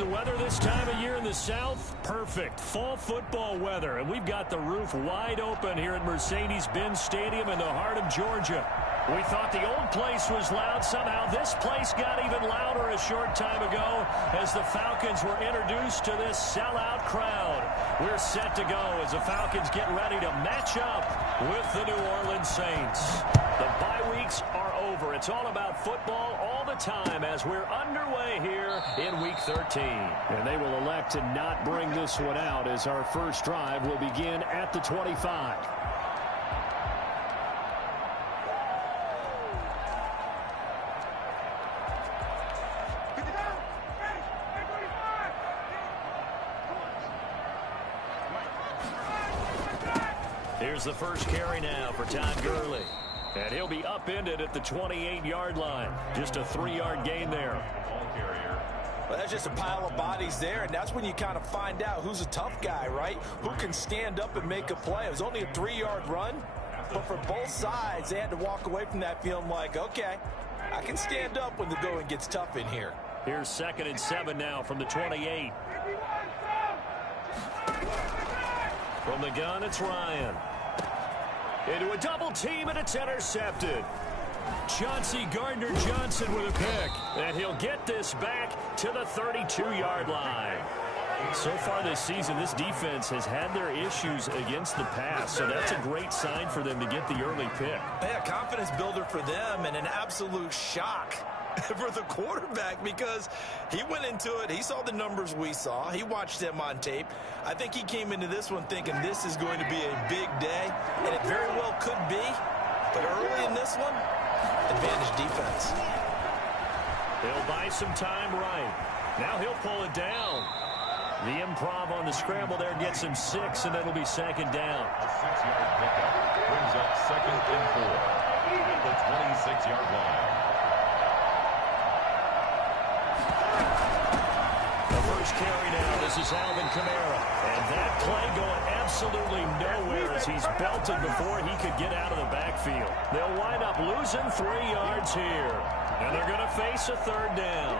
The weather this time of year in the South, perfect. Fall football weather, and we've got the roof wide open here at Mercedes-Benz Stadium in the heart of Georgia. We thought the old place was loud. Somehow this place got even louder a short time ago as the Falcons were introduced to this sellout crowd. We're set to go as the Falcons get ready to match up with the New Orleans Saints. The bye weeks are over. It's all about football all the time as we're underway here in Week 13. And they will elect to not bring this one out as our first drive will begin at the 25. Here's the first carry now for Todd Gurley. And he'll be upended at the 28-yard line. Just a 3-yard gain there. Well, that's just a pile of bodies there, and that's when you kind of find out who's a tough guy, right? Who can stand up and make a play. It was only a 3-yard run, but for both sides, they had to walk away from that feeling like, okay, I can stand up when the going gets tough in here. Here's 2nd and 7 now from the 28. From the gun, it's Ryan. Into a double team, and it's intercepted. Chauncey Gardner-Johnson with a pick. And he'll get this back to the 32-yard line. So far this season, this defense has had their issues against the pass, so that's a great sign for them to get the early pick. Yeah, confidence builder for them and an absolute shock for the quarterback because he went into it. He saw the numbers we saw. He watched them on tape. I think he came into this one thinking this is going to be a big day, and it very well could be. But early in this one, advantage defense. He'll buy some time right. Now he'll pull it down. The improv on the scramble there gets him 6, and it'll be 2nd down. A 6-yard pickup brings up 2nd and 4 at the 26-yard line. First carry now. This is Alvin Kamara. And that play going absolutely nowhere as he's belted before he could get out of the backfield. They'll wind up losing 3 yards here. And they're going to face a 3rd down.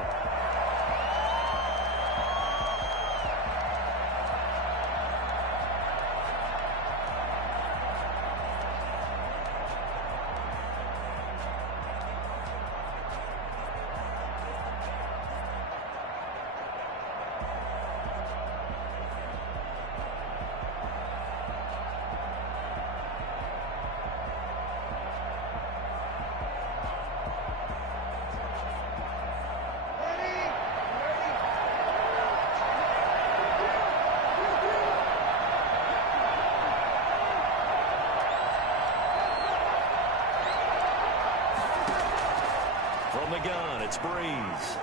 From the gun, it's Breeze.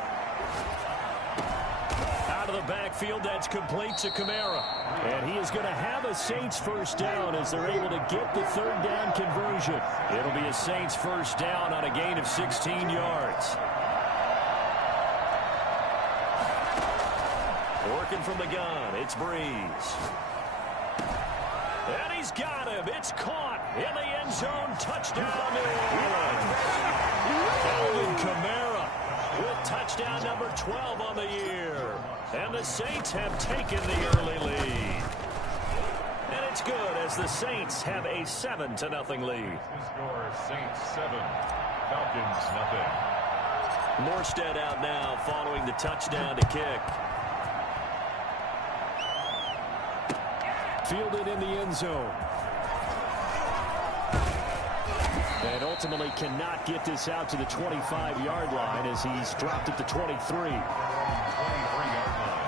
Out of the backfield, that's complete to Kamara. And he is going to have a Saints first down as they're able to get the 3rd down conversion. It'll be a Saints first down on a gain of 16 yards. Working from the gun, it's Breeze. And he's got him. It's caught in the end zone. Touchdown, New Orleans. Alvin Kamara with touchdown number 12 on the year. And the Saints have taken the early lead. And it's good as the Saints have a 7-0 lead. The score, Saints 7, Falcons 0. Morstead out now following the touchdown to kick. Fielded in the end zone. And ultimately cannot get this out to the 25-yard line as he's dropped at the 23. 23-yard line.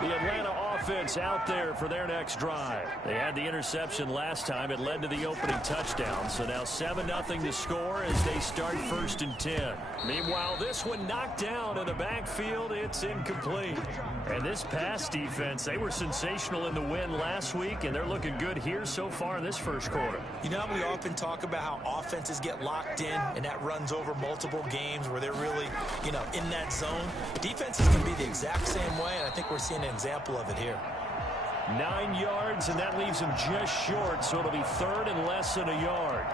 The Atlanta offense out there for their next drive. They had the interception last time. It led to the opening touchdown. So now 7-0 to score as they start 1st and 10. Meanwhile, this one knocked down in the backfield. It's incomplete. And this pass defense, they were sensational in the win last week, and they're looking good here so far in this first quarter. You know, we often talk about how offenses get locked in, and that runs over multiple games where they're really, in that zone. Defenses can be the exact same way, and I think we're seeing an example of it here. 9 yards, and that leaves him just short, so it'll be third and less than a yard.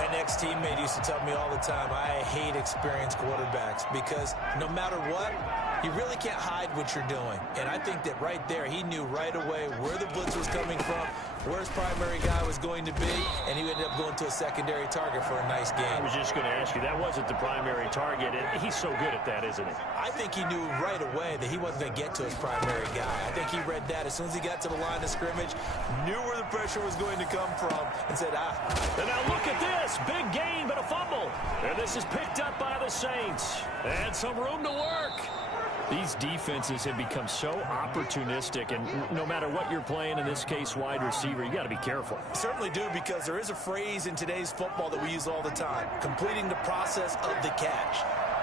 An ex-teammate used to tell me all the time, I hate experienced quarterbacks because no matter what, you really can't hide what you're doing. And I think that right there, he knew right away where the blitz was coming from, where his primary guy was going to be, and he ended up going to a secondary target for a nice game. I was just going to ask you, that wasn't the primary target, and he's so good at that, isn't he? I think he knew right away that he wasn't going to get to his primary guy. I think he read that as soon as he got to the line of scrimmage, knew where the pressure was going to come from, and said, And now look at this. Big gain, but a fumble. And this is picked up by the Saints. And some room to work. These defenses have become so opportunistic, and no matter what you're playing, in this case wide receiver, you got to be careful. Certainly do, because there is a phrase in today's football that we use all the time, completing the process of the catch.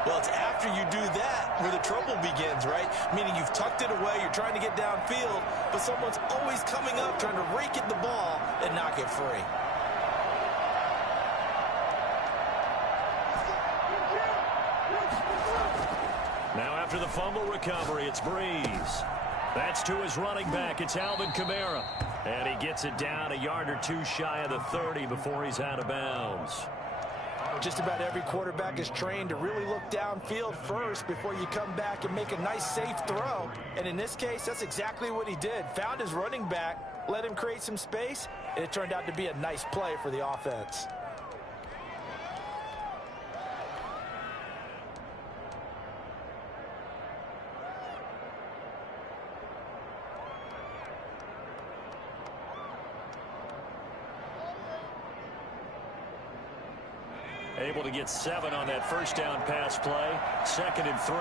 Well, it's after you do that where the trouble begins, right? Meaning you've tucked it away, you're trying to get downfield, but someone's always coming up trying to rake at the ball and knock it free. Now after the fumble recovery, it's Breeze. That's to his running back. It's Alvin Kamara. And he gets it down a yard or two shy of the 30 before he's out of bounds. Just about every quarterback is trained to really look downfield first before you come back and make a nice, safe throw. And in this case, that's exactly what he did. Found his running back, let him create some space, and it turned out to be a nice play for the offense. Able to get 7 on that first down pass play. 2nd and 3.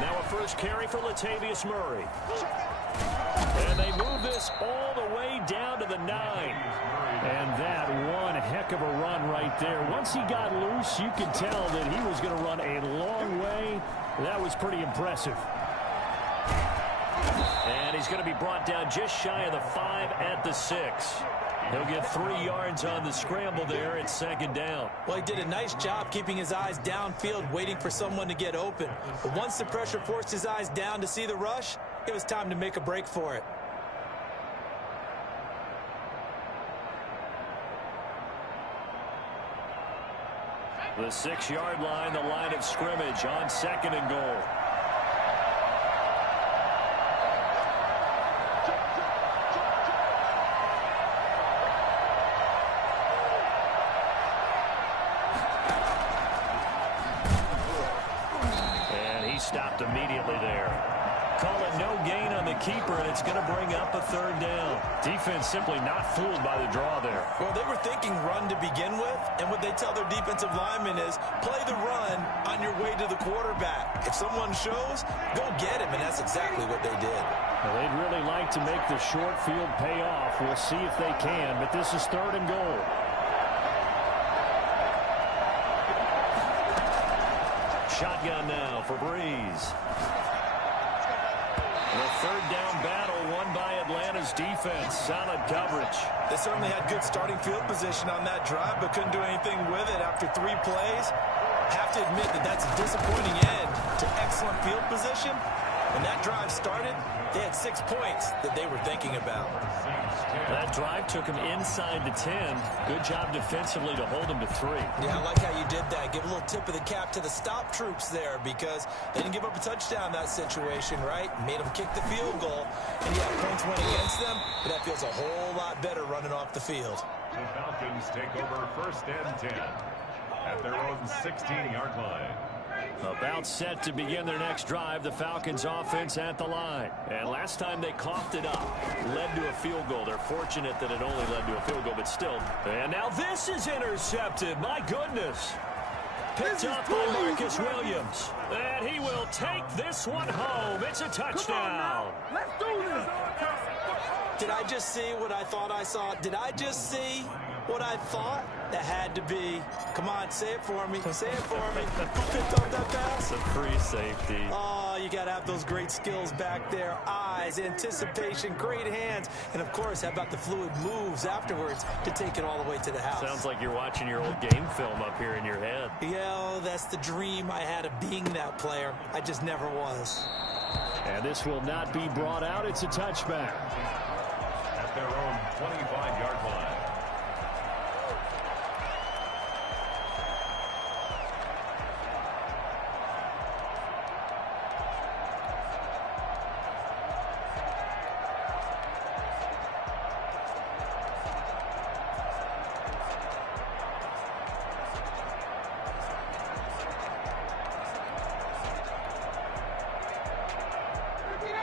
Now a first carry for Latavius Murray. And they move this all the way down to the 9. And that one heck of a run right there. Once he got loose, you could tell that he was going to run a long way. That was pretty impressive. And he's going to be brought down just shy of the 5 at the 6. He'll get 3 yards on the scramble there at 2nd down. Well, he did a nice job keeping his eyes downfield, waiting for someone to get open. But once the pressure forced his eyes down to see the rush, it was time to make a break for it. The 6-yard line, the line of scrimmage on 2nd and goal. Stopped immediately there. Call it no gain on the keeper, and it's going to bring up a 3rd down. Defense simply not fooled by the draw there. Well, they were thinking run to begin with, and what they tell their defensive linemen is play the run on your way to the quarterback. If someone shows, go get him, and that's exactly what they did. Well, they'd really like to make the short field pay off. We'll see if they can, but this is 3rd and goal. Shotgun now for Breeze. The 3rd down battle won by Atlanta's defense. Solid coverage. They certainly had good starting field position on that drive, but couldn't do anything with it after 3 plays. Have to admit that that's a disappointing end to excellent field position. When that drive started, they had 6 points that they were thinking about. That drive took him inside the 10. Good job defensively to hold him to 3. Yeah, I like how you did that. Give a little tip of the cap to the stop troops there, because they didn't give up a touchdown in that situation, right? Made them kick the field goal, and yeah, points went against them, but that feels a whole lot better running off the field. The Falcons take over 1st and 10 at their own 16-yard line. About set to begin their next drive, the Falcons offense at the line. And last time they coughed it up, led to a field goal. They're fortunate that it only led to a field goal, but still. And now this is intercepted. My goodness. Picked up by Marcus Williams. And he will take this one home. It's a touchdown. Let's do this. Did I just see what I thought I saw? Did I just see what I thought? That had to be. Come on, say it for me. Say it for me. Who picked up that pass? It's a free safety. Oh, Well, you got to have those great skills back there. Eyes, anticipation, great hands. And, of course, how about the fluid moves afterwards to take it all the way to the house? Sounds like you're watching your old game film up here in your head. Yeah, that's the dream I had of being that player. I just never was. And this will not be brought out. It's a touchback. At their own 25-yard line.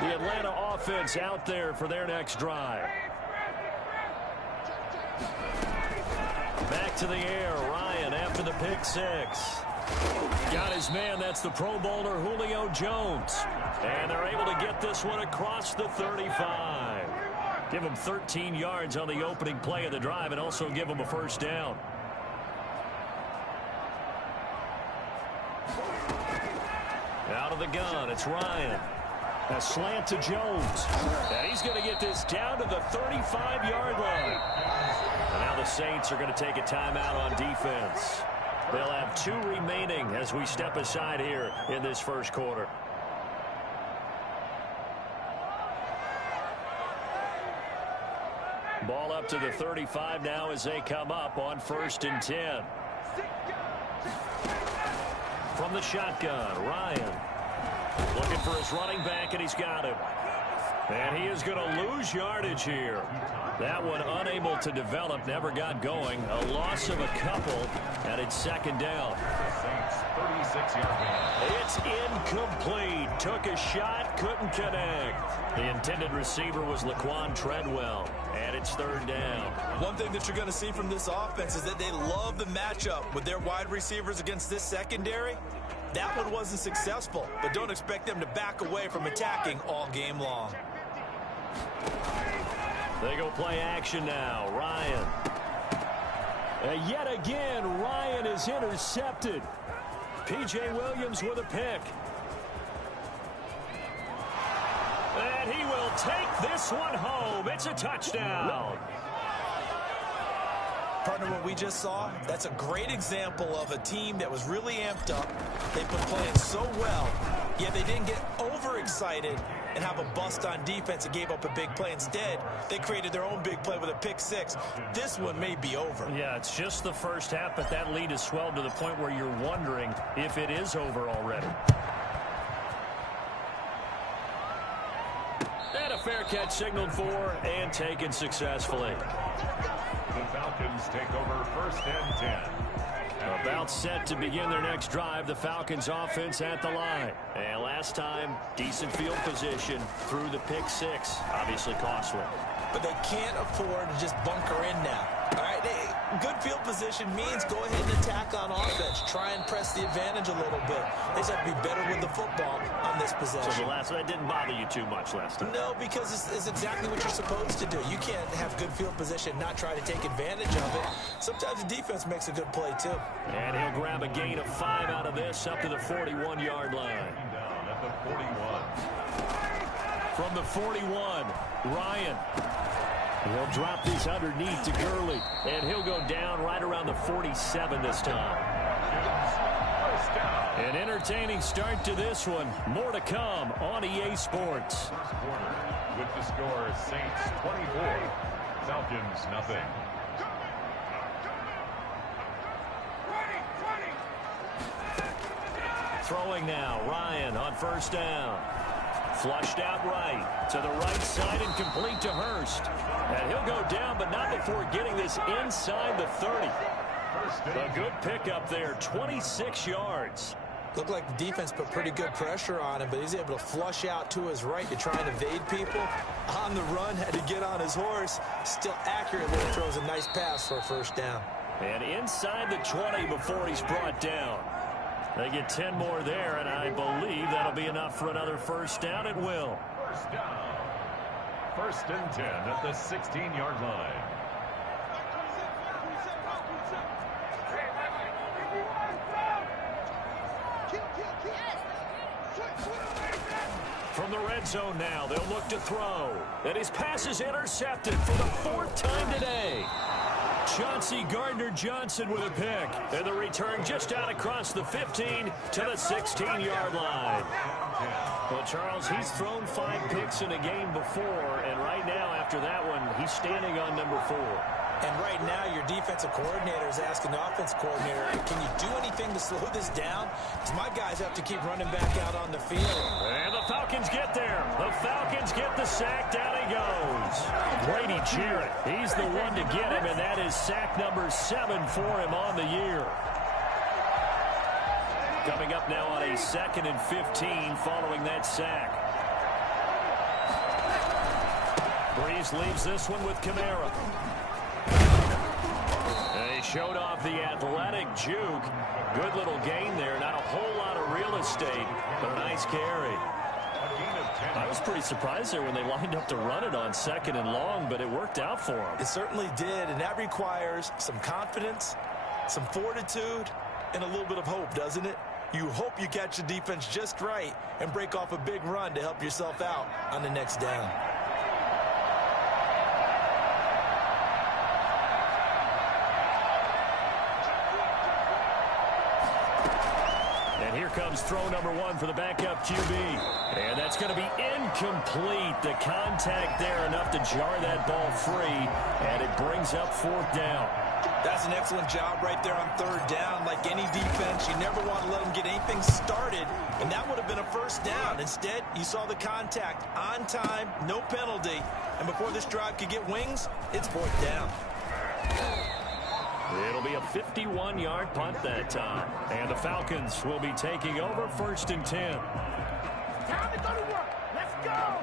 The Atlanta offense out there for their next drive. Back to the air. Ryan after the pick six. Got his man. That's the Pro Bowler Julio Jones. And they're able to get this one across the 35. Give him 13 yards on the opening play of the drive and also give him a first down. Out of the gun, it's Ryan. A slant to Jones. And he's going to get this down to the 35-yard line. And now the Saints are going to take a timeout on defense. They'll have 2 remaining as we step aside here in this first quarter. Ball up to the 35 now as they come up on 1st and 10. From the shotgun, Ryan. Looking for his running back, and he's got him. And he is going to lose yardage here. That one unable to develop, never got going. A loss of a couple, and it's 2nd down. Saints 36-yard line. It's incomplete. Took a shot, couldn't connect. The intended receiver was Laquan Treadwell, and it's 3rd down. One thing that you're going to see from this offense is that they love the matchup with their wide receivers against this secondary. That one wasn't successful, but don't expect them to back away from attacking all game long. They go play action now. Ryan. And yet again, Ryan is intercepted. P.J. Williams with a pick. And he will take this one home. It's a touchdown. Partner, what we just saw, that's a great example of a team that was really amped up. They've been playing so well, yet they didn't get overexcited and have a bust on defense and gave up a big play. Instead, they created their own big play with a pick six. This one may be over. Yeah, it's just the first half, but that lead has swelled to the point where you're wondering if it is over already. And a fair catch signaled for and taken successfully. The Falcons take over 1st and 10. About set to begin their next drive. The Falcons offense at the line. And last time, decent field position through the pick six. Obviously costly. But they can't afford to just bunker in now. All right, good field position means go ahead and attack on offense. Try and press the advantage a little bit. They just have to be better with the football on this possession. So the last one, that didn't bother you too much last time? No, because it's exactly what you're supposed to do. You can't have good field position and not try to take advantage of it. Sometimes the defense makes a good play, too. And he'll grab a gain of 5 out of this up to the 41-yard line. Down at the 41. From the 41, Ryan. He'll drop this underneath to Gurley, and he'll go down right around the 47 this time. First down. An entertaining start to this one. More to come on EA Sports. First quarter with the score Saints 24, Falcons nothing. Throwing now, Ryan on 1st down. Flushed out right to the right side and complete to Hurst. And he'll go down, but not before getting this inside the 30. A good pickup there, 26 yards. Looked like the defense put pretty good pressure on him, but he's able to flush out to his right to try and evade people. On the run, had to get on his horse. Still accurately throws a nice pass for a 1st down. And inside the 20 before he's brought down. They get 10 more there, and I believe that'll be enough for another 1st down. It will. First down. 1st and 10 at the 16-yard line. the red zone now. They'll look to throw. And his pass is intercepted for the 4th time today. Chauncey Gardner-Johnson with a pick. And the return just out across the 15 to the 16-yard line. Well, Charles, he's thrown 5 picks in a game before, and right now, after that one, he's standing on number 4. And right now, your defensive coordinator is asking the offensive coordinator, can you do anything to slow this down? Because my guys have to keep running back out on the field. And the Falcons get there. The Falcons get the sack. Down he goes. Grady Jarrett, he's the one to get him, and that is sack number 7 for him on the year. Coming up now on a 2nd and 15 following that sack. Breeze leaves this one with Kamara. They showed off the athletic juke. Good little gain there. Not a whole lot of real estate, but a nice carry. I was pretty surprised there when they lined up to run it on 2nd and long, but it worked out for them. It certainly did, and that requires some confidence, some fortitude, and a little bit of hope, doesn't it? You hope you catch the defense just right and break off a big run to help yourself out on the next down. And here comes throw number 1 for the backup QB. And that's going to be incomplete. The contact there enough to jar that ball free. And it brings up 4th down. That's an excellent job right there on 3rd down. Like any defense, you never want to let them get anything started. And that would have been a 1st down. Instead, you saw the contact on time, no penalty. And before this drive could get wings, it's 4th down. It'll be a 51-yard punt that time. And the Falcons will be taking over 1st and 10. Time to go to work. Let's go.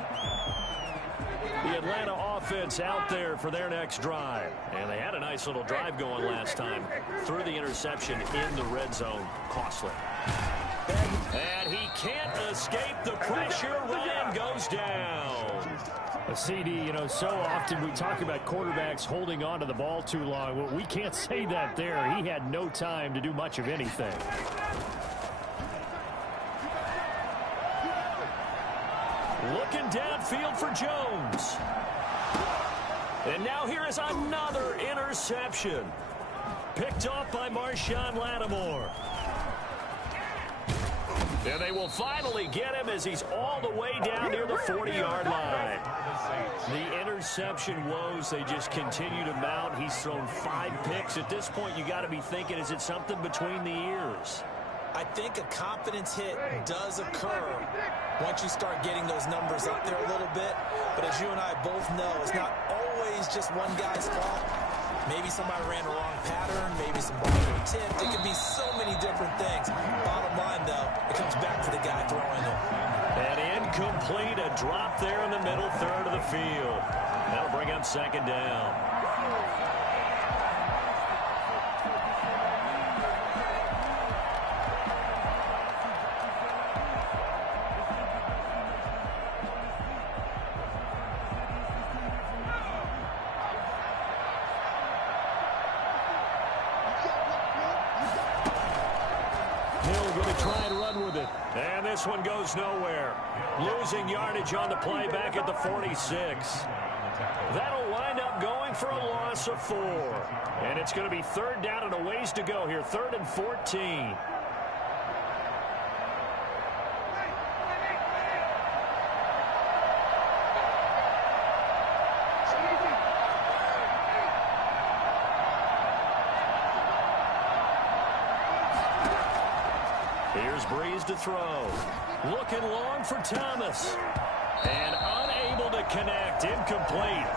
The Atlanta offense out there for their next drive. And they had a nice little drive going last time. Threw the interception in the red zone. Costly. And he can't escape the pressure. Ryan goes down. A CD, so often we talk about quarterbacks holding on to the ball too long. Well, we can't say that there. He had no time to do much of anything. Looking downfield for Jones. And now here is another interception. Picked off by Marshawn Lattimore. And they will finally get him as he's all the way down near the 40-yard line. The interception woes, they just continue to mount. He's thrown 5 picks. At this point, you got to be thinking, is it something between the ears? I think a confidence hit does occur once you start getting those numbers up there a little bit. But as you and I both know, it's not always just one guy's fault. Maybe somebody ran a wrong pattern. Maybe some balls were tipped. It could be so many different things. Bottom line, though, it comes back to the guy throwing it. And incomplete, a drop there in the middle third of the field. That'll bring up 2nd down. And this one goes nowhere. Losing yardage on the play back at the 46. That'll wind up going for a loss of 4. And it's going to be 3rd down and a ways to go here. 3rd and 14. Here's Breeze to throw. Looking long for Thomas. And unable to connect. Incomplete.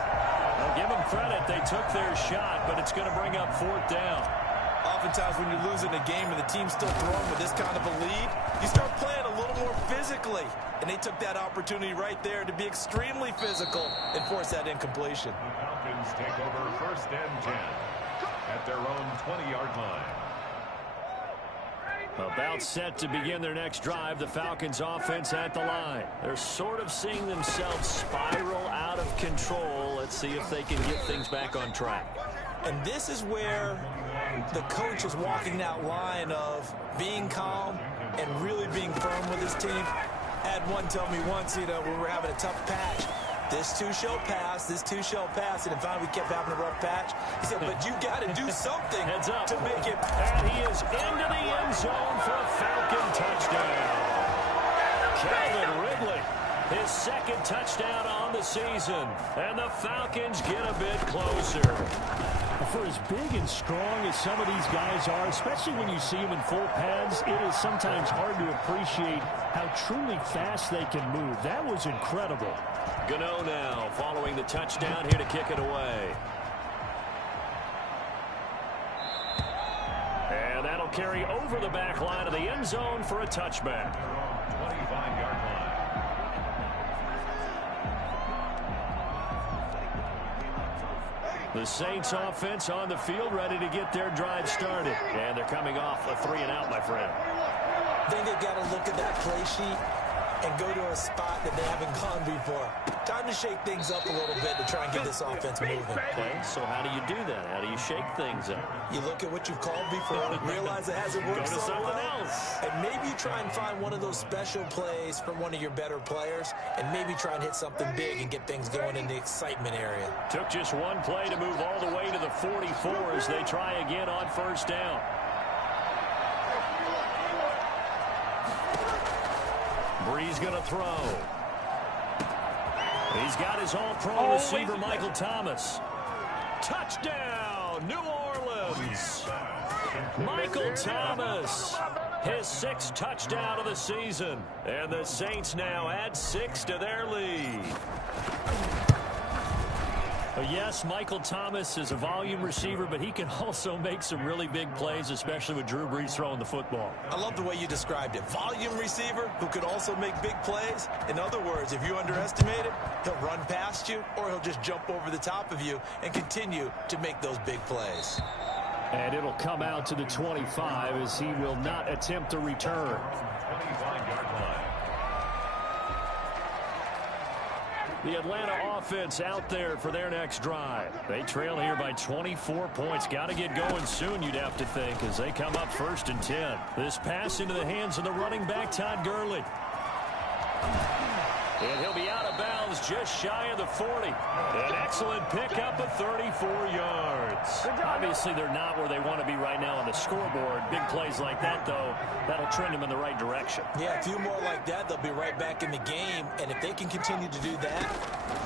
I'll give them credit. They took their shot, but it's going to bring up 4th down. Oftentimes when you're losing a game and the team's still throwing with this kind of a lead, you start playing a little more physically. And they took that opportunity right there to be extremely physical and force that incompletion. The Falcons take over 1st and 10 at their own 20-yard line. About set to begin their next drive, the Falcons offense at the line. They're sort of seeing themselves spiral out of control. Let's see if they can get things back on track. And this is where the coach is walking that line of being calm and really being firm with his team. Had one tell me once, when we were having a tough patch, this too shall pass, this too shall pass, and finally we kept having a rough patch. He said, but you got to do something Heads up to make it. And he is into the end zone for a Falcon touchdown. Calvin Ridley, his second touchdown on the season, and the Falcons get a bit closer. For as big and strong as some of these guys are, especially when you see them in full pads, it is sometimes hard to appreciate how truly fast they can move. That was incredible. Gano now following the touchdown here to kick it away. And that'll carry over the back line of the end zone for a touchback. 25-yard line. The Saints offense on the field ready to get their drive started. And they're coming off a 3-and-out, my friend. I think they've got to look at that play sheet and go to a spot that they haven't gone before. Time to shake things up a little bit to try and get this offense moving. Okay, so how do you do that? How do you shake things up? You look at what you've called before, realize it hasn't worked Go to so something well, else. and maybe you try and find one of those special plays from one of your better players, and maybe try and hit something big and get things going in the excitement area. Took just one play to move all the way to the 44 as they try again on first down. Breeze going to throw. He's got his all-pro receiver, Michael Thomas. Touchdown, New Orleans. Michael Thomas, his 6th touchdown of the season. And the Saints now add 6 to their lead. Yes, Michael Thomas is a volume receiver, but he can also make some really big plays, especially with Drew Brees throwing the football. I love the way you described it. Volume receiver who could also make big plays. In other words, if you underestimate it, he'll run past you or he'll just jump over the top of you and continue to make those big plays. And it'll come out to the 25 as he will not attempt a return. 25-yard line. The Atlanta offense out there for their next drive. They trail here by 24 points. Got to get going soon, you'd have to think, as they come up 1st and 10. This pass into the hands of the running back, Todd Gurley. And he'll be out of bounds just shy of the 40. An excellent pickup of 34 yards. Obviously, they're not where they want to be right now on the scoreboard. Big plays like that, though, that'll trend them in the right direction. Yeah, a few more like that, they'll be right back in the game. And if they can continue to do that,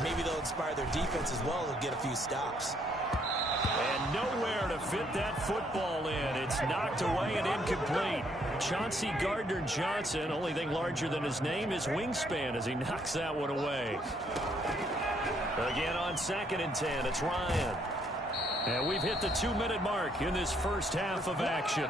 maybe they'll inspire their defense as well. They'll get a few stops. And nowhere to fit that football in. It's knocked away and incomplete. Chauncey Gardner-Johnson, only thing larger than his name is wingspan as he knocks that one away. Again on 2nd and 10, it's Ryan. And we've hit the 2-minute mark in this first half of action.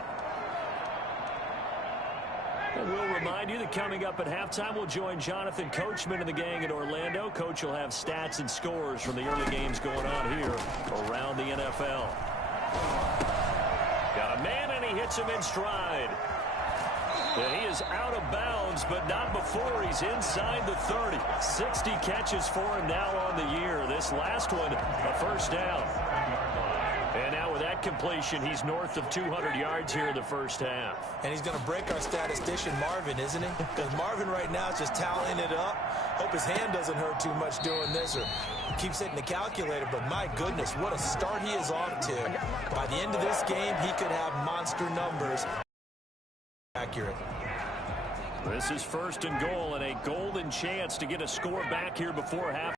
And we'll remind you that coming up at halftime, we'll join Jonathan Coachman and the gang in Orlando. Coach will have stats and scores from the early games going on here around the NFL. Got a man, and he hits him in stride. And he is out of bounds, but not before he's inside the 30. 60 catches for him now on the year. This last one, a first down. And now with that completion, he's north of 200 yards here in the first half. And he's going to break our statistician, Marvin, isn't he? Because Marvin right now is just tallying it up. Hope his hand doesn't hurt too much doing this or keeps hitting the calculator. But my goodness, what a start he is off to. By the end of this game, he could have monster numbers. Accurate. This is 1st and goal and a golden chance to get a score back here before half.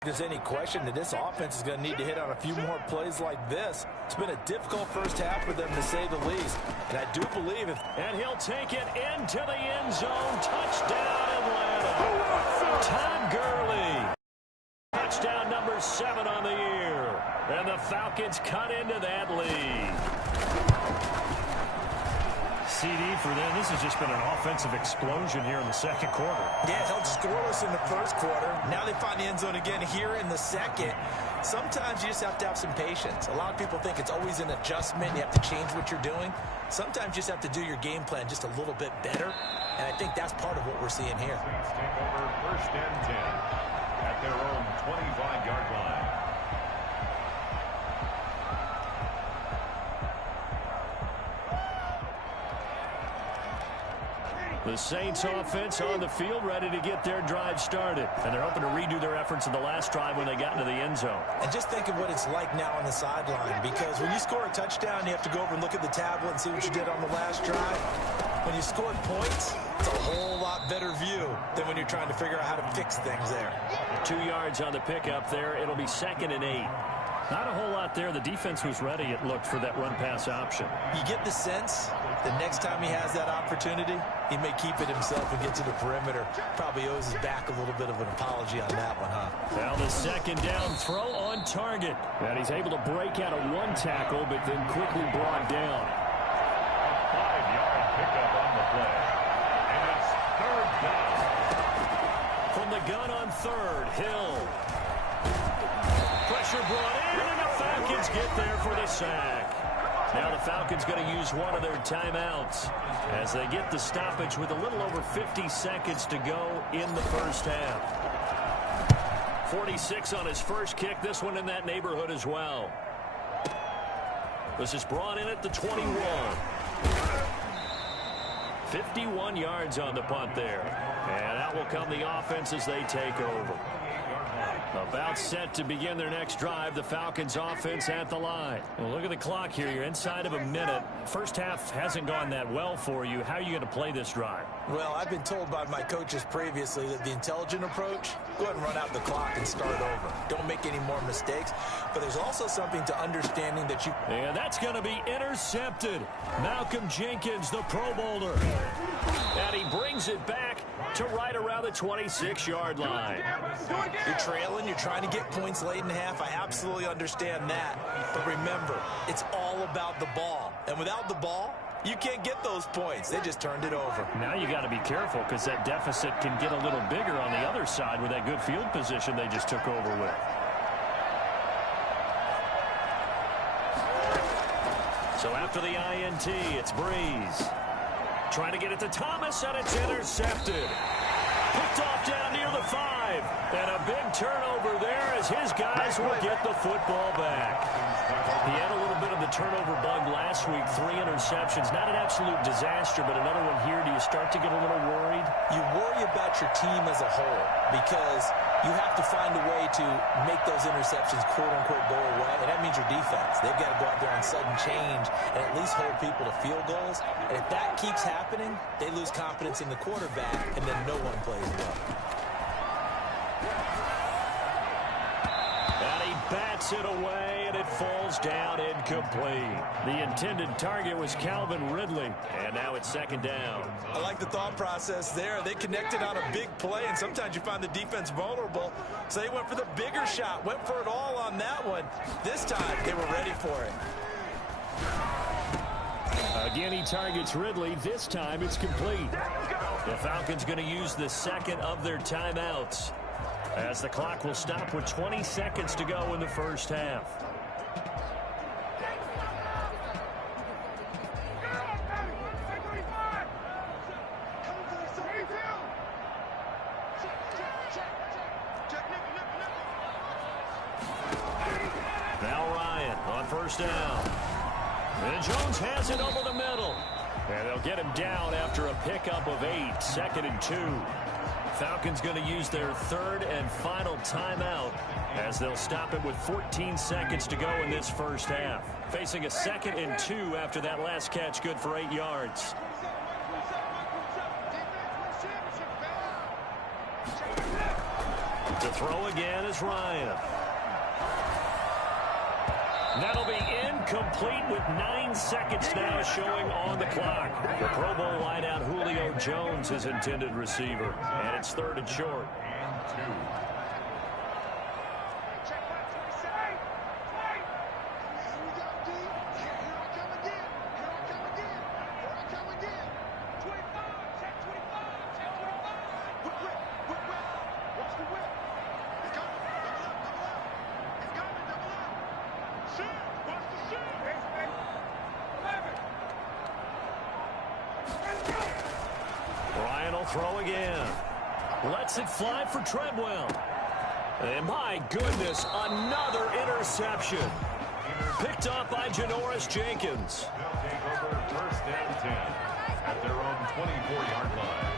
If there's any question that this offense is going to need to hit on a few more plays like this. It's been a difficult first half for them, to say the least. And I do believe if... And he'll take it into the end zone. Touchdown, Atlanta. Todd Gurley. Touchdown number 7 on the year. And the Falcons cut into that lead. CD for them. This has just been an offensive explosion here in the second quarter. Yeah, held scoreless in the first quarter. Now they find the end zone again here in the second. Sometimes you just have to have some patience. A lot of people think it's always an adjustment. You have to change what you're doing. Sometimes you just have to do your game plan just a little bit better. And I think that's part of what we're seeing here. Take over 1st and 10 at their own 25-yard line. The Saints offense on the field ready to get their drive started. And they're hoping to redo their efforts in the last drive when they got into the end zone. And just think of what it's like now on the sideline, because when you score a touchdown, you have to go over and look at the tablet and see what you did on the last drive. When you scored points, it's a whole lot better view than when you're trying to figure out how to fix things there. 2 yards on the pickup there. It'll be 2nd and 8. Not a whole lot there. The defense was ready, it looked, for that run-pass option. You get the sense the next time he has that opportunity, he may keep it himself and get to the perimeter. Probably owes his back a little bit of an apology on that one, huh? Now the 2nd down throw on target. And he's able to break out of one tackle, but then quickly brought down. 5-yard pickup on the play. And it's 3rd down. From the gun on 3rd, Hill. Pressure brought in, and the Falcons get there for the sack. Now the Falcons going to use one of their timeouts as they get the stoppage with a little over 50 seconds to go in the first half. 46 on his first kick, this one in that neighborhood as well. This is brought in at the 21. 51 yards on the punt there. And out will come the offense as they take over. About set to begin their next drive. The Falcons offense at the line. Well, look at the clock here. You're inside of a minute. First half hasn't gone that well for you. How are you going to play this drive? Well, I've been told by my coaches previously that the intelligent approach, go ahead and run out the clock and start over. Don't make any more mistakes. But there's also something to understanding that you... And that's going to be intercepted. Malcolm Jenkins, the Pro Bowler. And he brings it back to right around the 26-yard line. You're trailing. You're trying to get points late in half. I absolutely understand that. But remember, it's all about the ball. And without the ball, you can't get those points. They just turned it over. Now you got to be careful because that deficit can get a little bigger on the other side with that good field position they just took over with. So after the INT, it's Breeze. Trying to get it to Thomas, and it's intercepted. Picked off down near the 5. And a big turnover there as his guys will get the football back. He had a little bit of the turnover bug last week. 3 interceptions. Not an absolute disaster, but another one here. Do you start to get a little worried? You worry about your team as a whole because you have to find a way to make those interceptions, quote-unquote, go away. And that means your defense. They've got to go out there on sudden change and at least hold people to field goals. And if that keeps happening, they lose confidence in the quarterback, and then no one plays well. And he bats it away, and it falls down incomplete. The intended target was Calvin Ridley, and now it's 2nd down. I like the thought process there. They connected on a big play, and sometimes you find the defense vulnerable. So they went for the bigger shot, went for it all on that one. This time, they were ready for it. Again, he targets Ridley. This time, it's complete. The Falcons going to use the 2nd of their timeouts as the clock will stop with 20 seconds to go in the first half. Now Ryan on first down. And Jones has it over the middle. And they'll get him down after a pickup of 8. 2nd and 2. Falcons going to use their 3rd and final timeout as they'll stop it with 14 seconds to go in this first half. Facing a 2nd and 2 after that last catch, good for 8 yards. To throw again is Ryan. That'll be incomplete with 9 seconds now showing on the clock. The Pro Bowl wideout Julio Jones is intended receiver. And it's 3rd and short. Ryan will throw again. Lets it fly for Treadwell. And my goodness, another interception. Picked up by Janoris Jenkins. They'll take over first and 10 at their own 24-yard line.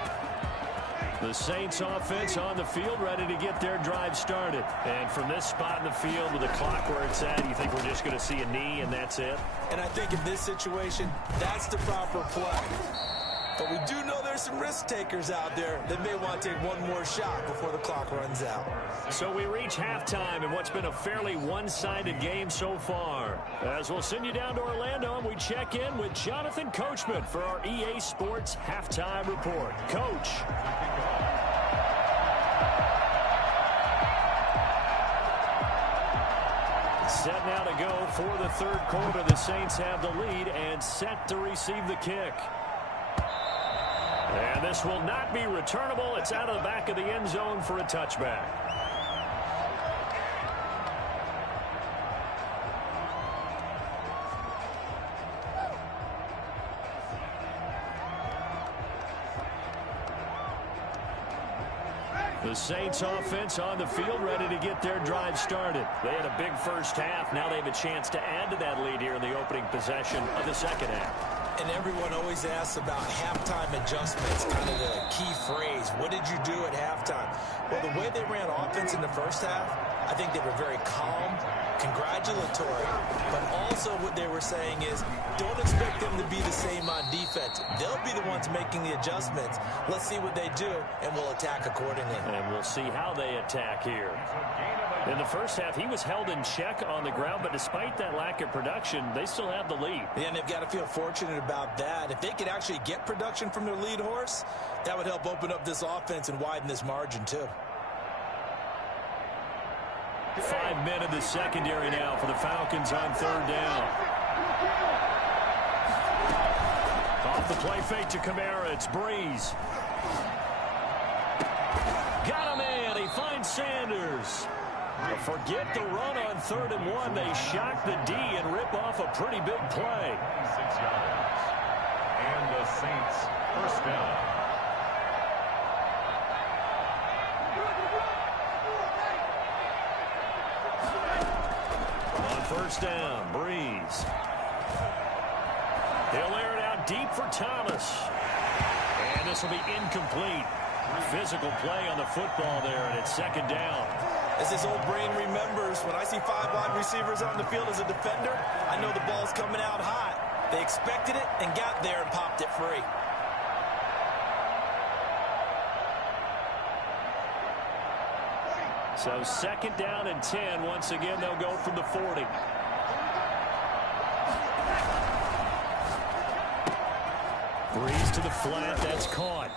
The Saints offense on the field, ready to get their drive started. And from this spot in the field with the clock where it's at, you think we're just going to see a knee and that's it? And I think in this situation, that's the proper play. But we do know there's some risk takers out there that may want to take one more shot before the clock runs out. So we reach halftime in what's been a fairly one-sided game so far. As we'll send you down to Orlando and we check in with Jonathan Coachman for our EA Sports Halftime Report. Coach. Set now to go for the third quarter. The Saints have the lead and set to receive the kick. And this will not be returnable. It's out of the back of the end zone for a touchback. The Saints offense on the field ready to get their drive started. They had a big first half. Now they have a chance to add to that lead here in the opening possession of the second half. And everyone always asks about halftime adjustments, kind of the key phrase. What did you do at halftime? Well, the way they ran offense in the first half, I think they were very calm, congratulatory, but also what they were saying is don't expect them to be the same on defense. They'll be the ones making the adjustments. Let's see what they do, and we'll attack accordingly. And we'll see how they attack here. In the first half, he was held in check on the ground, but despite that lack of production, they still have the lead. Yeah, and they've got to feel fortunate about that. If they could actually get production from their lead horse, that would help open up this offense and widen this margin, too. 5 men in the secondary now for the Falcons on third down. Off the play fake to Kamara, it's Breeze. Got him in, he finds Sanders. Forget the run on 3rd and 1. They shock the D and rip off a pretty big play. 6 yards. And the Saints first down. On first down, Breeze. He'll air it out deep for Thomas. And this will be incomplete. Physical play on the football there, and it's second down. As this old brain remembers, when I see 5 wide receivers out in the field as a defender, I know the ball's coming out hot. They expected it and got there and popped it free. So second down and 10. Once again, they'll go from the 40. Breeze to the flat. That's caught.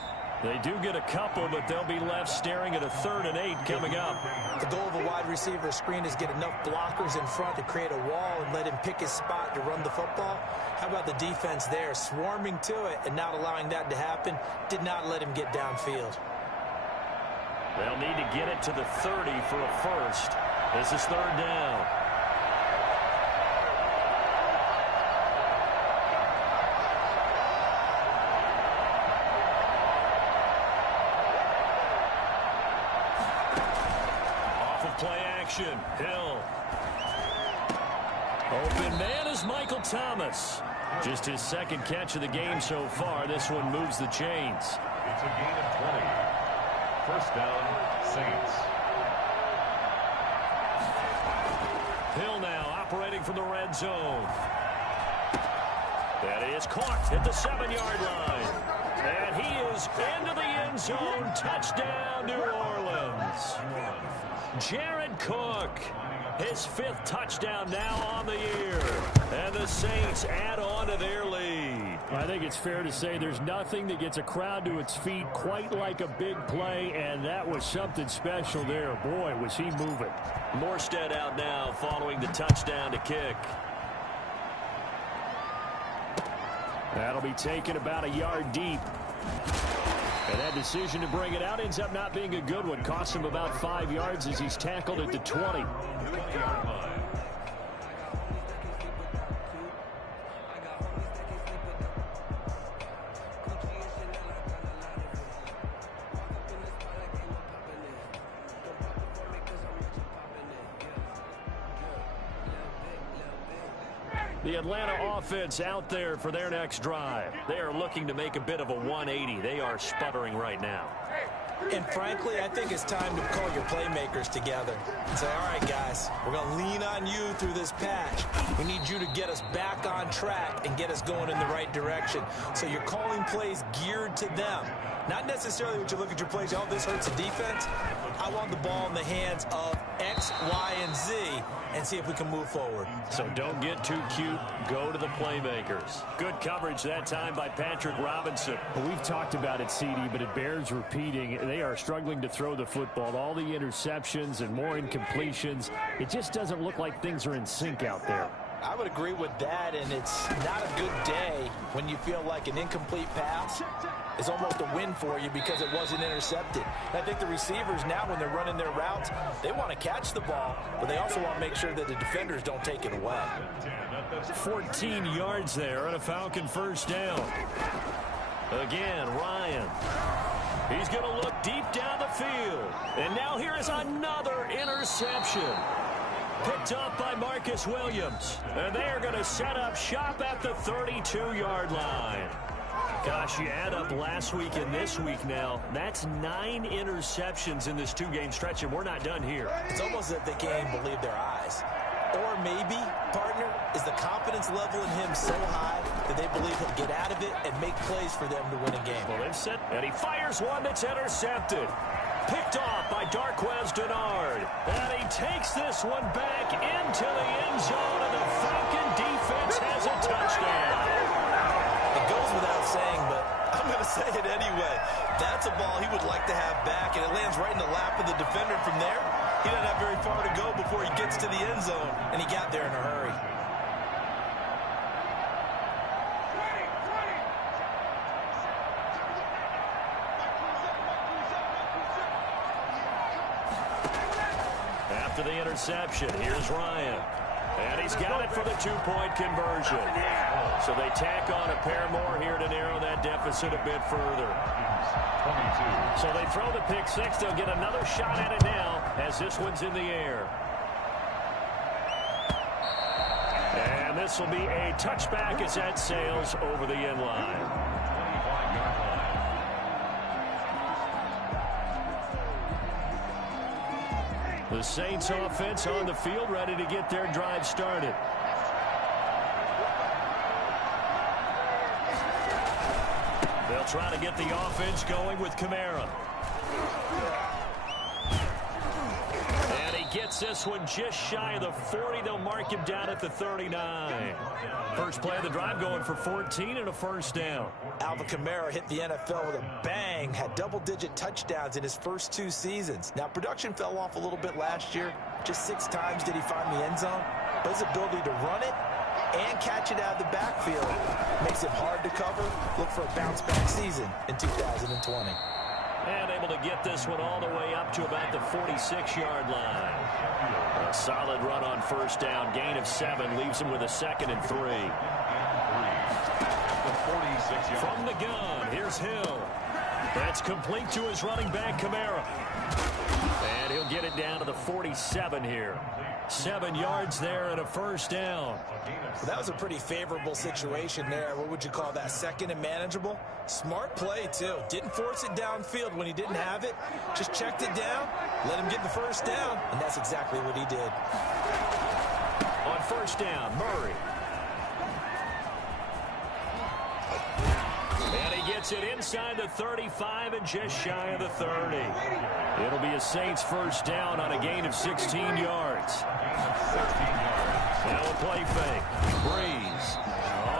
They do get a couple, but they'll be left staring at a 3rd and 8 coming up. The goal of a wide receiver screen is get enough blockers in front to create a wall and let him pick his spot to run the football. How about the defense there, swarming to it and not allowing that to happen? Did not let him get downfield. They'll need to get it to the 30 for a first. This is 3rd down. Hill. Open man is Michael Thomas. Just his second catch of the game so far. This one moves the chains. It's a gain of 20. First down, Saints. Hill now operating from the red zone. That is caught at the 7-yard line. And he is into the end zone. Touchdown, New Orleans. Jared Cook, his 5th touchdown now on the year. And the Saints add on to their lead. I think it's fair to say there's nothing that gets a crowd to its feet quite like a big play, and that was something special there. Boy, was he moving. Morstead out now following the touchdown to kick. That'll be taken about a yard deep. And that decision to bring it out ends up not being a good one. Cost him about 5 yards as he's tackled at the 20. 20-yard line. The Atlanta offense out there for their next drive. They are looking to make a bit of a 180. They are sputtering right now. And frankly, I think it's time to call your playmakers together and say, all right, guys, we're going to lean on you through this patch. We need you to get us back on track and get us going in the right direction. So you're calling plays geared to them. Not necessarily when you look at your plays, oh, this hurts the defense. I want the ball in the hands of X, Y, and Z and see if we can move forward. So don't get too cute. Go to the playmakers. Good coverage that time by Patrick Robinson. Well, we've talked about it, CD, but it bears repeating. They are struggling to throw the football. All the interceptions and more incompletions. It just doesn't look like things are in sync out there. I would agree with that, and it's not a good day when you feel like an incomplete pass is almost a win for you because it wasn't intercepted. And I think the receivers now, when they're running their routes, they want to catch the ball, but they also want to make sure that the defenders don't take it away. 14 yards there on a Falcon first down. Again, Ryan. He's going to look deep down the field. And now here is another interception. Picked up by Marcus Williams. And they are going to set up shop at the 32-yard line. Gosh, you add up last week and this week now. That's 9 interceptions in this 2-game stretch, and we're not done here. It's almost as if they can't even believe their eyes. Or maybe, partner, is the confidence level in him so high that they believe he'll get out of it and make plays for them to win a game. Well, they've set, and he fires one that's intercepted. Picked off by Darquez Denard. And he takes this one back into the end zone, and the Falcon defense has a touchdown. It goes without saying, but I'm going to say it anyway. That's a ball he would like to have back, and it lands right in the lap of the defender from there. He doesn't have very far to go before he gets to the end zone, and he got there in a hurry. After the interception, here's Ryan. And he's got it for the 2-point conversion. So they tack on a pair more here to narrow that deficit a bit further. 22. So they throw the pick six. They'll get another shot at it now as this one's in the air. And this will be a touchback as that sails over the end line. 25-yard line. The Saints offense on the field, ready to get their drive started. They'll try to get the offense going with Kamara. And he gets this one just shy of the 40. They'll mark him down at the 39. First play of the drive going for 14 and a first down. Alvin Kamara hit the NFL with a bang, had double-digit touchdowns in his first 2 seasons. Now, production fell off a little bit last year. Just 6 times did he find the end zone. But his ability to run it and catch it out of the backfield makes it hard to cover. Look for a bounce-back season in 2020. And able to get this one all the way up to about the 46-yard line. A solid run on first down. Gain of 7 leaves him with a 2nd and 3. From the gun, here's Hill. That's complete to his running back, Kamara. And he'll get it down to the 47 here. 7 yards there and a first down. Well, that was a pretty favorable situation there. What would you call that? 2nd and manageable? Smart play, too. Didn't force it downfield when he didn't have it. Just checked it down, let him get the first down, and that's exactly what he did. On first down, Murray. And he gets it inside the 35 and just shy of the 30. It'll be a Saints first down on a gain of 16 yards. Now a play fake. Breeze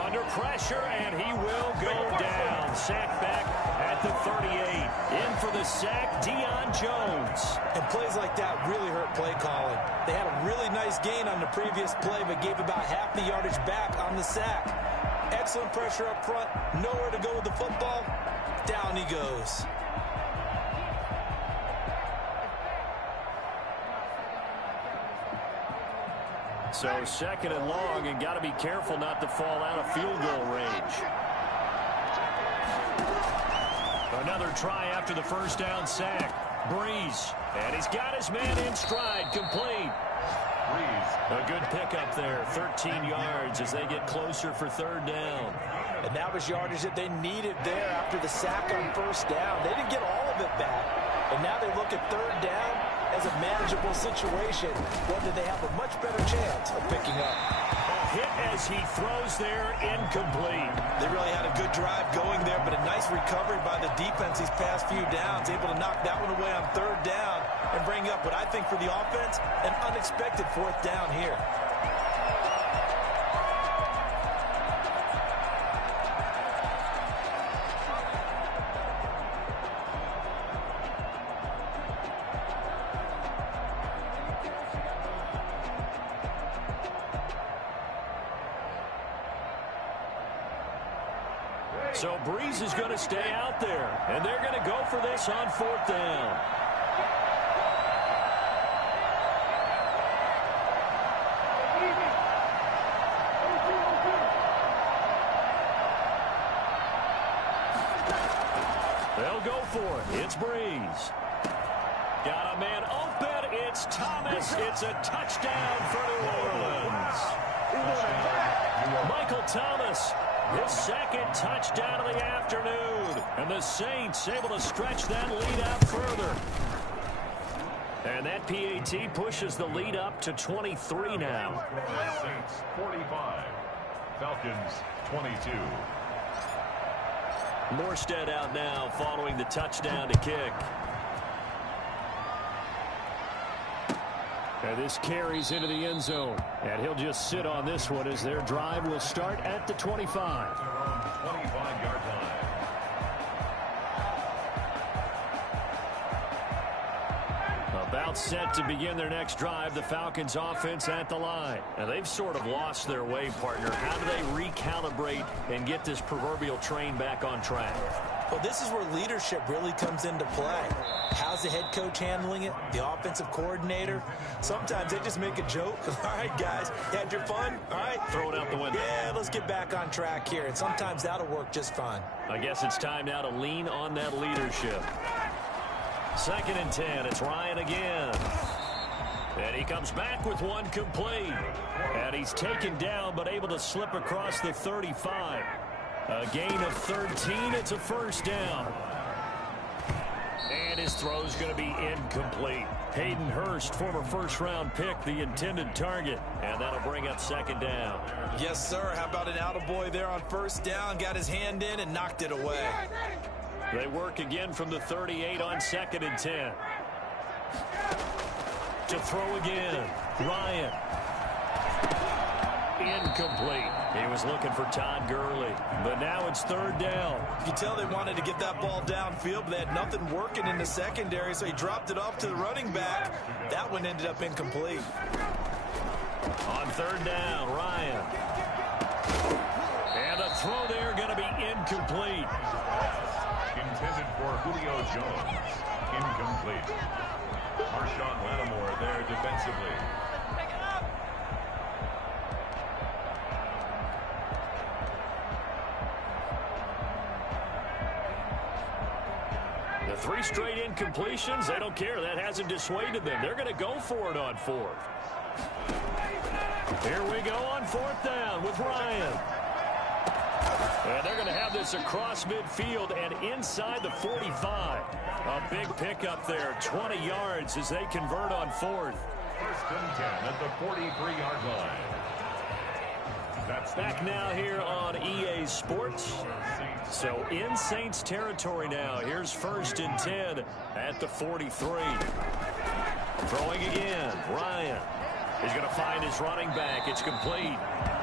under pressure, and he will go down. Sack back at the 38. In for the sack, Deion Jones. And plays like that really hurt play calling. They had a really nice gain on the previous play, but gave about half the yardage back on the sack. Excellent pressure up front. Nowhere to go with the football. Down he goes. So 2nd and long, and got to be careful not to fall out of field goal range. Another try after the first down sack. Breeze. And he's got his man in stride. Complete. A good pickup there, 13 yards as they get closer for third down. And that was yardage that they needed there after the sack on first down. They didn't get all of it back. And now they look at third down as a manageable situation, whether they have a much better chance of picking up. A hit as he throws there, incomplete. They really had a good drive going there, but a nice recovery by the defense these past few downs, able to knock that one away on third down and bring up what I think for the offense, an unexpected fourth down here. So Breeze is going to stay out there, and they're going to go for this on fourth down. They'll go for it. It's Breeze. Got a man open. It's Thomas. It's a touchdown for New Orleans. Michael Thomas, his second touchdown of the afternoon. And the Saints able to stretch that lead out further. And that PAT pushes the lead up to 23 now. Saints 45, Falcons 22. Morstead out now following the touchdown to kick. And this carries into the end zone. And he'll just sit on this one as their drive will start at the 25. 25-yard line. About set to begin their next drive, the Falcons offense at the line. Now they've sort of lost their way, partner. How do they recalibrate and get this proverbial train back on track? Well, this is where leadership really comes into play. How's the head coach handling it? The offensive coordinator? Sometimes they just make a joke. All right, guys, you had your fun? All right. Throw it out the window. Yeah, let's get back on track here. And sometimes that'll work just fine. I guess it's time now to lean on that leadership. 2nd and 10. It's Ryan again. And he comes back with one complete. And he's taken down but able to slip across the 35. A gain of 13. It's a first down. And his throw's going to be incomplete. Hayden Hurst, former first-round pick, the intended target. And that'll bring up 2nd down. Yes, sir. How about an attaboy there on first down? Got his hand in and knocked it away. They work again from the 38 on 2nd and 10. To throw again. Ryan. Incomplete. He was looking for Todd Gurley. But now it's 3rd down. You can tell they wanted to get that ball downfield, but they had nothing working in the secondary, so he dropped it off to the running back. That one ended up incomplete. On 3rd down, Ryan. And the throw there going to be incomplete. Intended for Julio Jones. Incomplete. Marshawn Lattimore there defensively. The 3 straight incompletions, they don't care. That hasn't dissuaded them. They're going to go for it on 4th. Here we go on 4th down with Ryan. And they're going to have this across midfield and inside the 45. A big pickup there, 20 yards as they convert on 4th. 1st and 10 at the 43-yard line. That's back now here on EA Sports. So in Saints territory now. Here's 1st and 10 at the 43. Throwing again, Ryan. He's going to find his running back. It's complete.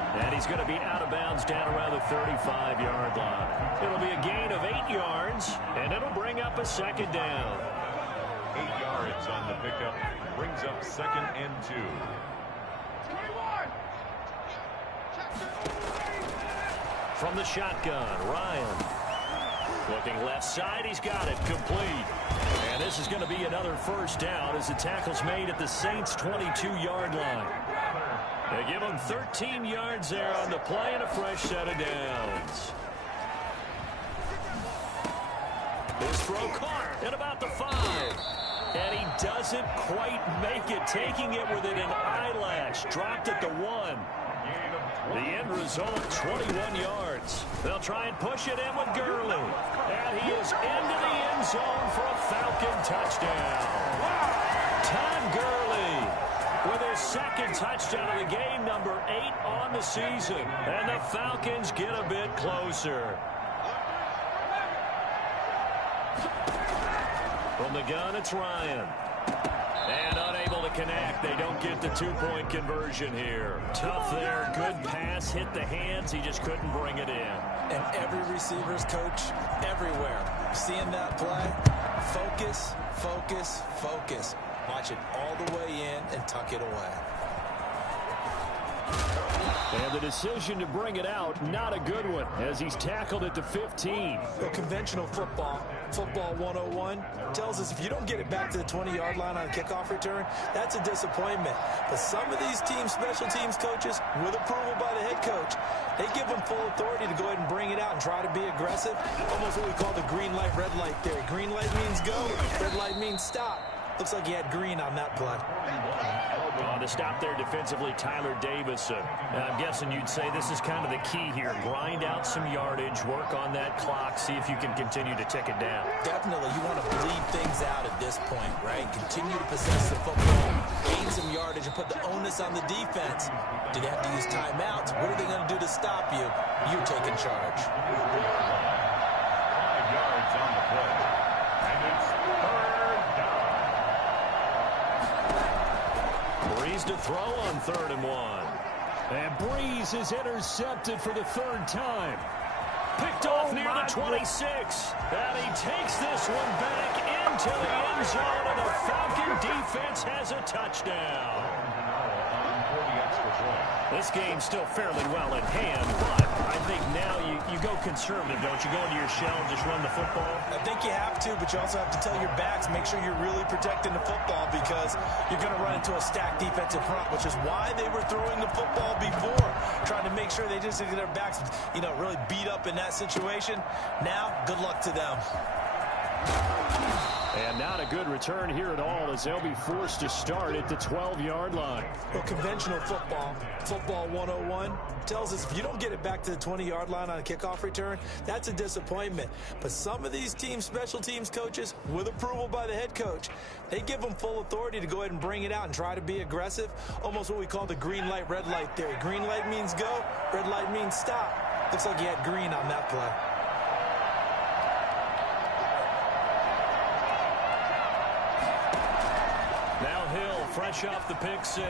And he's going to be out of bounds down around the 35-yard line. It'll be a gain of 8 yards, and it'll bring up a 2nd down. 8 yards on the pickup. Brings up 2nd and 2. From the shotgun, Ryan. Looking left side, he's got it, complete. And this is going to be another 1st down as the tackle's made at the Saints' 22-yard line. They give him 13 yards there on the play and a fresh set of downs. His throw caught at about the 5. And he doesn't quite make it, taking it within an eyelash. Dropped at the 1. The end result, 21 yards. They'll try and push it in with Gurley. And he is into the end zone for a Falcon touchdown. Todd Gurley with his second touchdown of the game, number 8 on the season. And the Falcons get a bit closer. From the gun, it's Ryan. And unable to connect. They don't get the 2-point conversion here. Tough there. Good pass. Hit the hands. He just couldn't bring it in. And every receiver's coach everywhere. Seeing that play, focus, focus, focus. Watch it all the way in and tuck it away. And the decision to bring it out, not a good one, as he's tackled at the 15. Well, conventional football 101, tells us if you don't get it back to the 20-yard line on a kickoff return, that's a disappointment. But some of these teams, special teams coaches, with approval by the head coach, they give them full authority to go ahead and bring it out and try to be aggressive. Almost what we call the green light, red light theory. Green light means go, red light means stop. Looks like he had green on that play. To stop there defensively, Tyler Davison. I'm guessing you'd say this is kind of the key here. Grind out some yardage, work on that clock, see if you can continue to tick it down. Definitely. You want to bleed things out at this point, right? Continue to possess the football, gain some yardage, and put the onus on the defense. Do they have to use timeouts? What are they going to do to stop you? You're taking charge. 5 yards on the play. And it's third down. Breeze to throw on 3rd and 1. And Breeze is intercepted for the 3rd time. Picked off near the 26. And he takes this one back into the end zone, and the Falcon defense has a touchdown. This game's still fairly well in hand, but I think now you go conservative, don't you? Go into your shell and just run the football? I think you have to, but you also have to tell your backs, make sure you're really protecting the football because you're going to run into a stacked defensive front, which is why they were throwing the football before, trying to make sure they just get their backs, really beat up in that situation. Now, good luck to them. And not a good return here at all as they'll be forced to start at the 12-yard line. Well, conventional football 101, tells us if you don't get it back to the 20-yard line on a kickoff return, that's a disappointment. But some of these teams, special teams coaches, with approval by the head coach, they give them full authority to go ahead and bring it out and try to be aggressive. Almost what we call the green light, red light theory. Green light means go, red light means stop. Looks like he had green on that play. Fresh off the pick 6.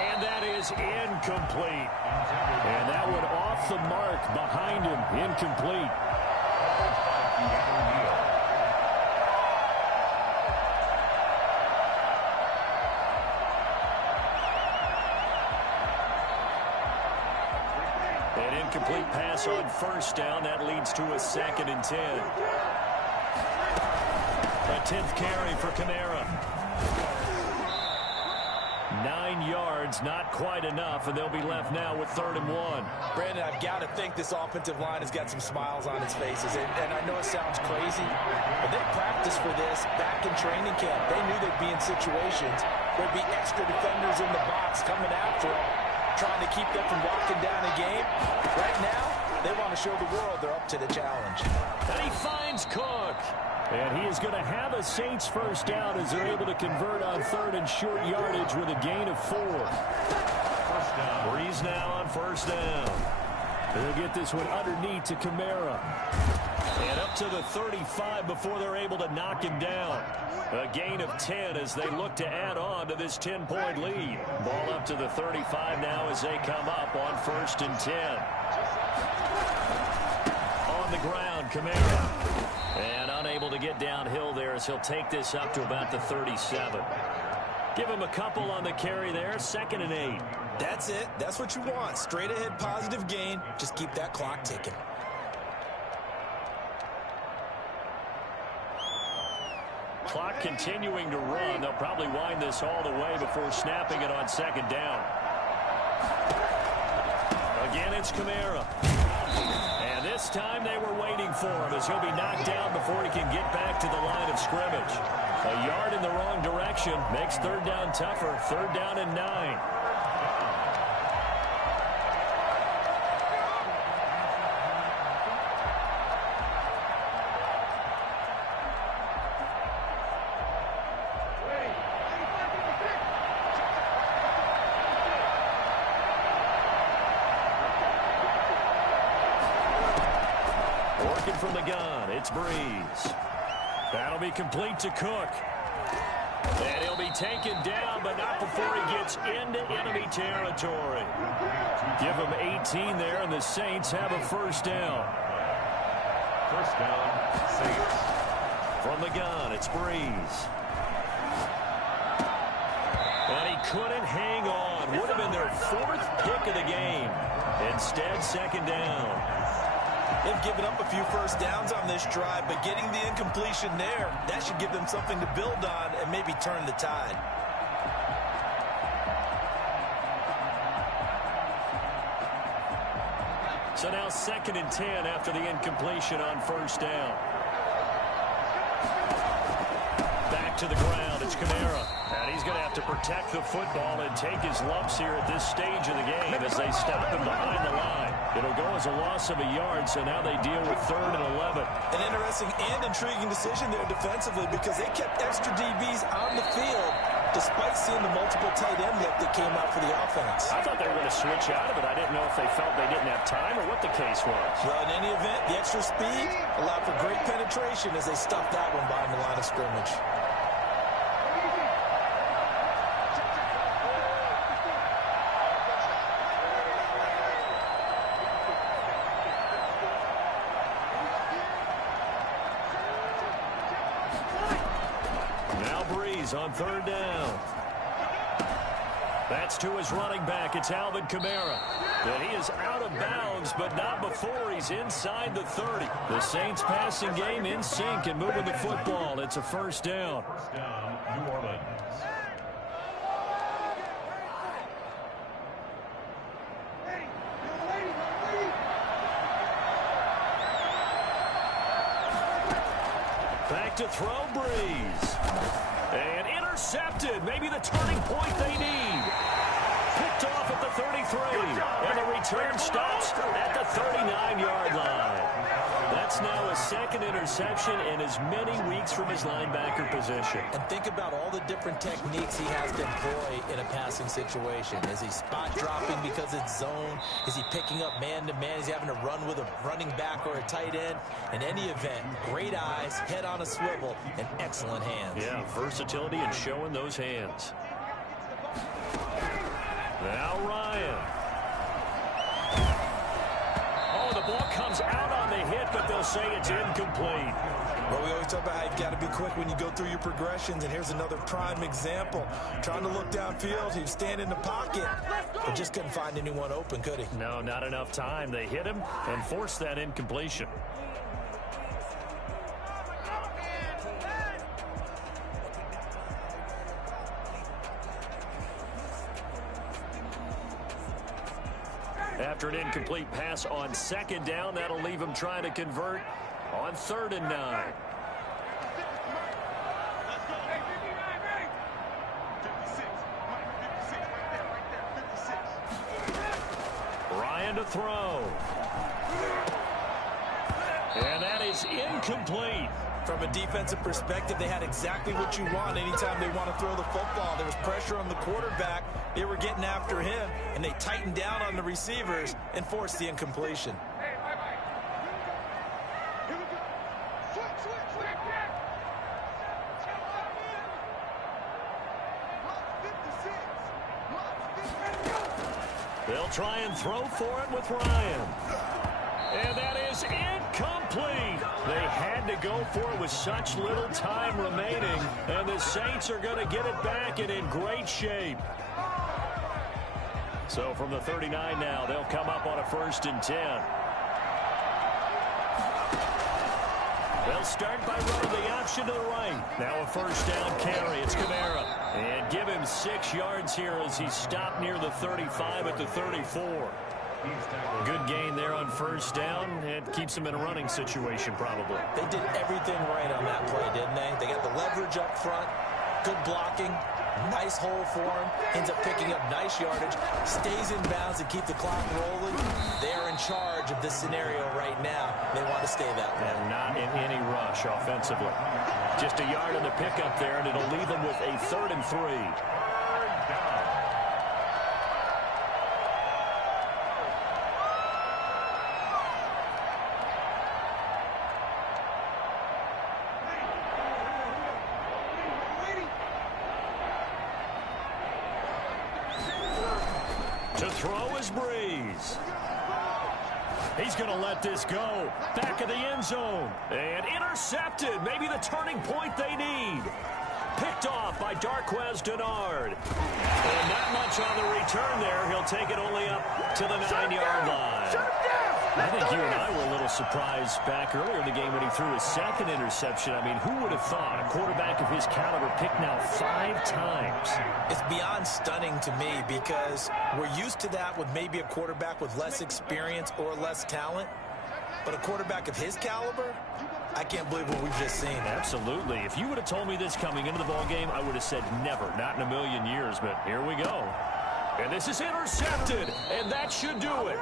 And that is incomplete. And that one off the mark behind him. Incomplete. An incomplete pass on 1st down. That leads to a 2nd and 10. A 10th carry for Kamara. 9 yards, not quite enough, and they'll be left now with 3rd and 1. Brandon, I've got to think this offensive line has got some smiles on its faces. And I know it sounds crazy, but they practiced for this back in training camp. They knew they'd be in situations where there'd be extra defenders in the box coming after them, trying to keep them from walking down a game. Right now, they want to show the world they're up to the challenge. And he finds Cook. And he is going to have a Saints 1st down as they're able to convert on 3rd and short yardage with a gain of 4. Breeze now on 1st down. They'll get this one underneath to Kamara. And up to the 35 before they're able to knock him down. A gain of 10 as they look to add on to this 10-point lead. Ball up to the 35 now as they come up on 1st and 10. On the ground, Kamara. And unable to get downhill there as he'll take this up to about the 37. Give him a couple on the carry there. 2nd and 8. That's it. That's what you want. Straight ahead positive gain. Just keep that clock ticking. Clock continuing to run. They'll probably wind this all the way before snapping it on 2nd down. Again, it's Kamara. And this this time they were waiting for him as he'll be knocked down before he can get back to the line of scrimmage. A yard in the wrong direction makes third down tougher. Third down and 9. Working from the gun, it's Breeze. That'll be complete to Cook. And he'll be taken down, but not before he gets into enemy territory. Give him 18 there, and the Saints have a first down. First down, Saints. From the gun, it's Breeze. And he couldn't hang on. Would have been their 4th pick of the game. Instead, second down. They've given up a few first downs on this drive, but getting the incompletion there, that should give them something to build on and maybe turn the tide. So now 2nd and 10 after the incompletion on first down. Back to the ground, it's Kamara. And he's going to have to protect the football and take his lumps here at this stage of the game as they stop him behind the line. It'll go as a loss of a yard, so now they deal with 3rd and 11. An interesting and intriguing decision there defensively because they kept extra DBs on the field despite seeing the multiple tight end look that came out for the offense. I thought they were going to switch out of it. I didn't know if they felt they didn't have time or what the case was. Well, in any event, the extra speed allowed for great penetration as they stuffed that one behind the line of scrimmage. On 3rd down. That's to his running back. It's Alvin Kamara. And he is out of bounds, but not before he's inside the 30. The Saints passing game in sync and moving the football. It's a first down. First down, New Orleans. Back to throw, Breeze. And intercepted. Maybe the turning point they need. Picked off at the 33. And the return stops at the 39-yard line. That's now a 2nd interception in as many weeks from his linebacker position. And think about all the different techniques he has to employ in a passing situation. Is he spot dropping because it's zone? Is he picking up man-to-man? Is he having to run with a running back or a tight end? In any event, great eyes, head on a swivel, and excellent hands. Yeah, versatility and showing those hands. Now Ryan. Oh, the ball comes out on the hit, but they'll say it's incomplete. Well, we always talk about how you've got to be quick when you go through your progressions, and here's another prime example. Trying to look downfield, he was standing in the pocket, but just couldn't find anyone open, could he? No, not enough time. They hit him and forced that incompletion. After an incomplete pass on 2nd down, that'll leave him trying to convert on 3rd and 9. Ryan to throw. And that is incomplete. From a defensive perspective, they had exactly what you want anytime they want to throw the football. There was pressure on the quarterback. They were getting after him, and they tightened down on the receivers and forced the incompletion. They'll try and throw for it with Ryan. And that is incomplete. They had to go for it with such little time remaining. And the Saints are going to get it back and in great shape. So from the 39 now, they'll come up on a 1st and 10. They'll start by running the option to the right. Now a 1st down carry. It's Kamara. And give him 6 yards here as he stopped near the 35 at the 34. Good gain there on first down. It keeps them in a running situation probably. They did everything right on that play, didn't they? They got the leverage up front, good blocking, nice hole for him, ends up picking up nice yardage, stays in bounds and keep the clock rolling. They're in charge of this scenario right now. They want to stay that way. And not in any rush offensively. Just a yard on the pickup there, and it'll leave them with a 3rd and 3. To throw is Breeze. He's going to let this go. Back of the end zone. And intercepted. Maybe the turning point they need. Picked off by Darquez Denard. And not much on the return there. He'll take it only up to the 9-yard line. I think you and I were a little surprised back earlier in the game when he threw his 2nd interception. I mean, who would have thought a quarterback of his caliber picked now 5 times? It's beyond stunning to me because we're used to that with maybe a quarterback with less experience or less talent. But a quarterback of his caliber, I can't believe what we've just seen. Absolutely. If you would have told me this coming into the ballgame, I would have said never, not in a million years. But here we go. And this is intercepted, and that should do it.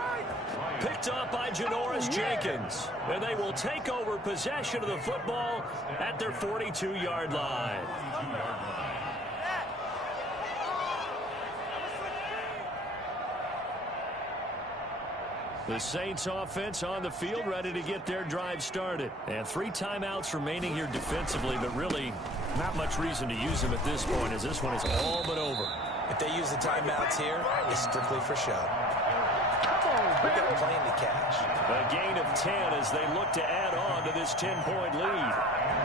Picked up by Janoris Jenkins. And they will take over possession of the football at their 42-yard line. The Saints offense on the field ready to get their drive started. And 3 timeouts remaining here defensively, but really not much reason to use them at this point as this one is all but over. If they use the timeouts here, it's strictly for show. We've got plenty to catch. A gain of 10 as they look to add on to this 10-point lead.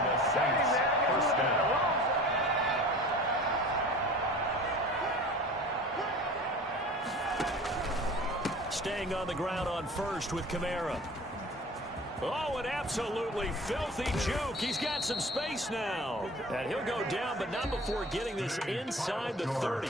The Saints, first down. Staying on the ground on first with Kamara. Oh, an absolutely filthy juke. He's got some space now. And he'll go down, but not before getting this inside the 30.